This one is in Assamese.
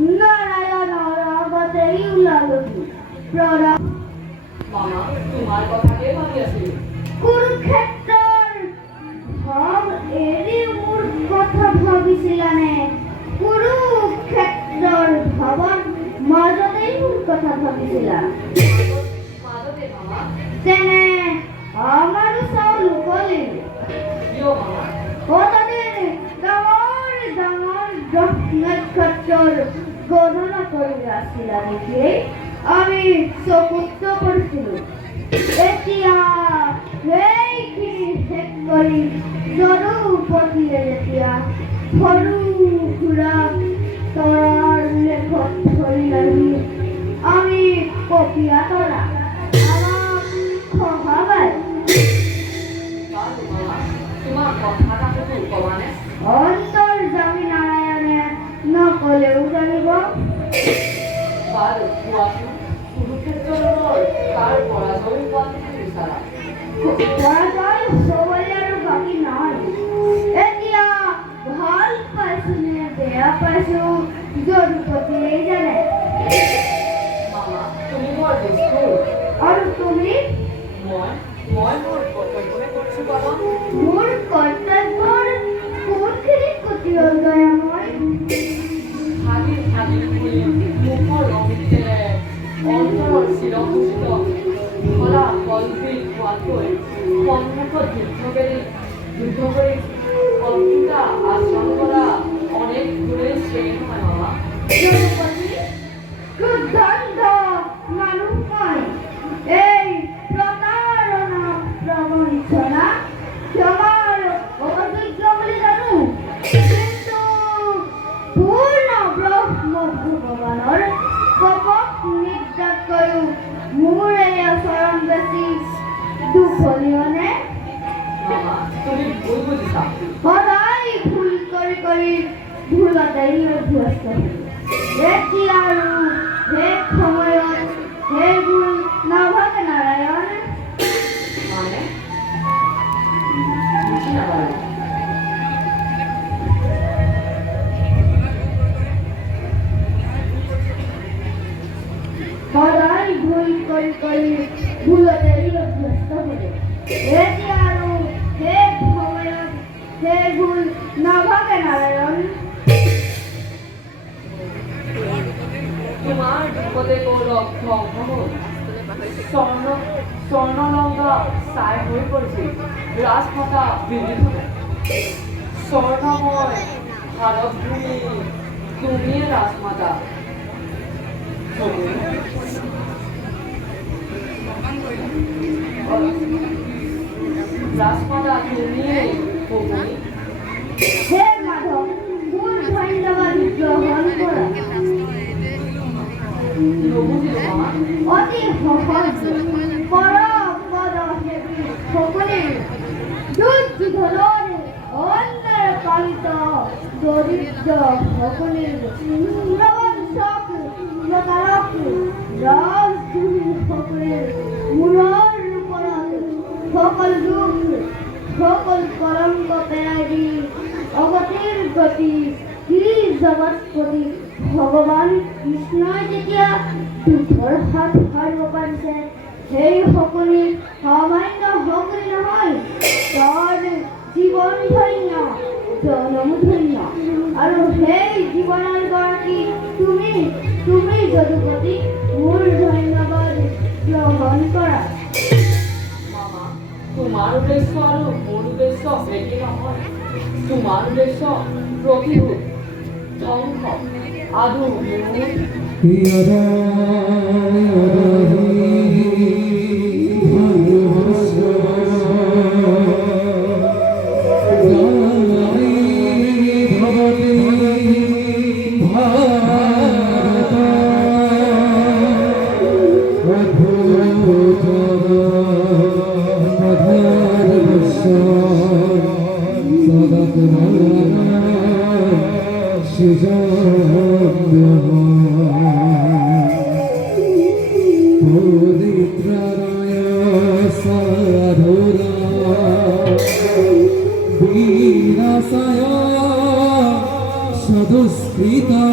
নাৰায়ণৰ আগতেই ওলালহি প্ৰণাম। মামা তোমাৰ কথাকে ভাবি আছিলো। কুৰুক্ষেত্ৰৰ ভাৱ এৰি মোৰ কথা ভাবিছিলানে? কুৰুক্ষেত্ৰৰ ভাৱৰ মাজতেই মোৰ কথা ভাবিছিলা? মাজতে মামা? তেনে আমাৰো চাউল উকলিল। কিয় মামা? তাদেৰ ডাঙৰ ডাঙৰ গ্ৰহ নক্ষত্ৰৰ গণনা কৰি আছিলা নেকি? আমি চকুত কৰিছিলো। এতিয়া সেইখিনি শেষ কৰি জড়পতিয়ে যেতিয়া সৰু সুৰা তৰাৰ লেখত ধৰিলেহি, আমি কপিয়া তৰা আমাক সহাবাই। তোমাৰ কথাটা ক'বানে? অন্তৰ্যামী নাৰায়ণে নকলেও জানিব। বাৰু কোৱাচোন, কুৰুক্ষেত্ৰৰ তাৰ পৰাজয় হোৱাটো বিচাৰা? পৰাজয় হ'বলৈ আৰু বাকী নাই। এতিয়া ভাল পাইছো নে বেয়া পাইছো জড়পতিয়ে জানে। মামা তুমি বৰ দুষ্টুৰ। আৰু তুমি? মই মোৰ কৰ্তব্যহে কৰিছো বাবা। মোৰ কৰ্তব্যৰ কোনখিনি ক্ষতি হ'ল দয়াময়? ভাগি ভাগি ফুৰি মুখৰ ৰঙিতে অন্তৰৰ চিৰসূচিত ধৰা ফলবিধ হোৱাতকৈ সন্মুখত যুদ্ধ কৰি শত্ৰুতা আচৰণ কৰা অনেক গুণেই শ্ৰেণী নহয় মামা। জড়পতি ক্ৰোধান্ধ মানুহ মই। এই প্ৰতাৰণা প্ৰবঞ্চনা ক্ষমাৰ অযোগ্য বুলি জানো, কিন্তু পূৰ্ণ ব্ৰহ্ম ভগৱানৰ কপট নিদ্ৰাতকৈও মোৰ এই আচৰণ বেছি দুখনীয়নে? মামা তুমি ভুল বুজিছা। সদায় ভুল কৰি কৰি ভুলতেই অভ্যস্ত হলো। এতিয়া আৰু শেষ সময়ত সেই ভুল নাভাগে নাৰায়ণ। মানে বুজি নাপালো। সদায় ভুল কৰি কৰি ভুলতেই অভ্যস্ত হলো। এতিয়া আৰু শেষ সময়ত সেই ভুল নাভাগে নাৰায়ণ। তোমাৰ দুখতে গৌৰৱ ধ্বংস হ'ল। স্বৰ্ণলংকা ছাই হৈ পৰিছিল। ৰাজমাতা বিভীষণে স্বৰ্ণময় ভাৰতভূমি তুমিয়ে ৰাজমাতা। ৰাজমাতা তুমিয়ে ভূমি। হে মাধৱ, মোৰ ধন্যবাদ গ্ৰহণ কৰা। নবুজিলো মামা। অতি সহজ পৰপদ সেৱী সকলে দুৰ্যোধনৰ অন্যায় পালিত দৰিদ্ৰ সকলে প্ৰবঞ্চক প্ৰতাৰক ৰাজদ্ৰোহী সকলে মূৰৰ ওপৰত সকল দুখ সকল কলংক পেলাই দি অগতিৰ গতি কি জগৎপতি ভগৱান কৃষ্ণই যেতিয়া দুখৰ হাত সাৰিব পাৰিছে, সেই সকলে সামান্য সকলে নহয়, তাৰ জীৱন ধন্য জনম ধন্য। আৰু সেই জীৱনৰ গৰাকী তুমি যদুপতি মোৰ ধন্যবাদ গ্ৰহণ কৰা। মামা তোমাৰ উদ্দেশ্য আৰু মোৰ উদ্দেশ্য একে নহয়। তোমাৰ উদ্দেশ্য প্ৰতিভূত ধ্বংস আৰু সদস্কৃতা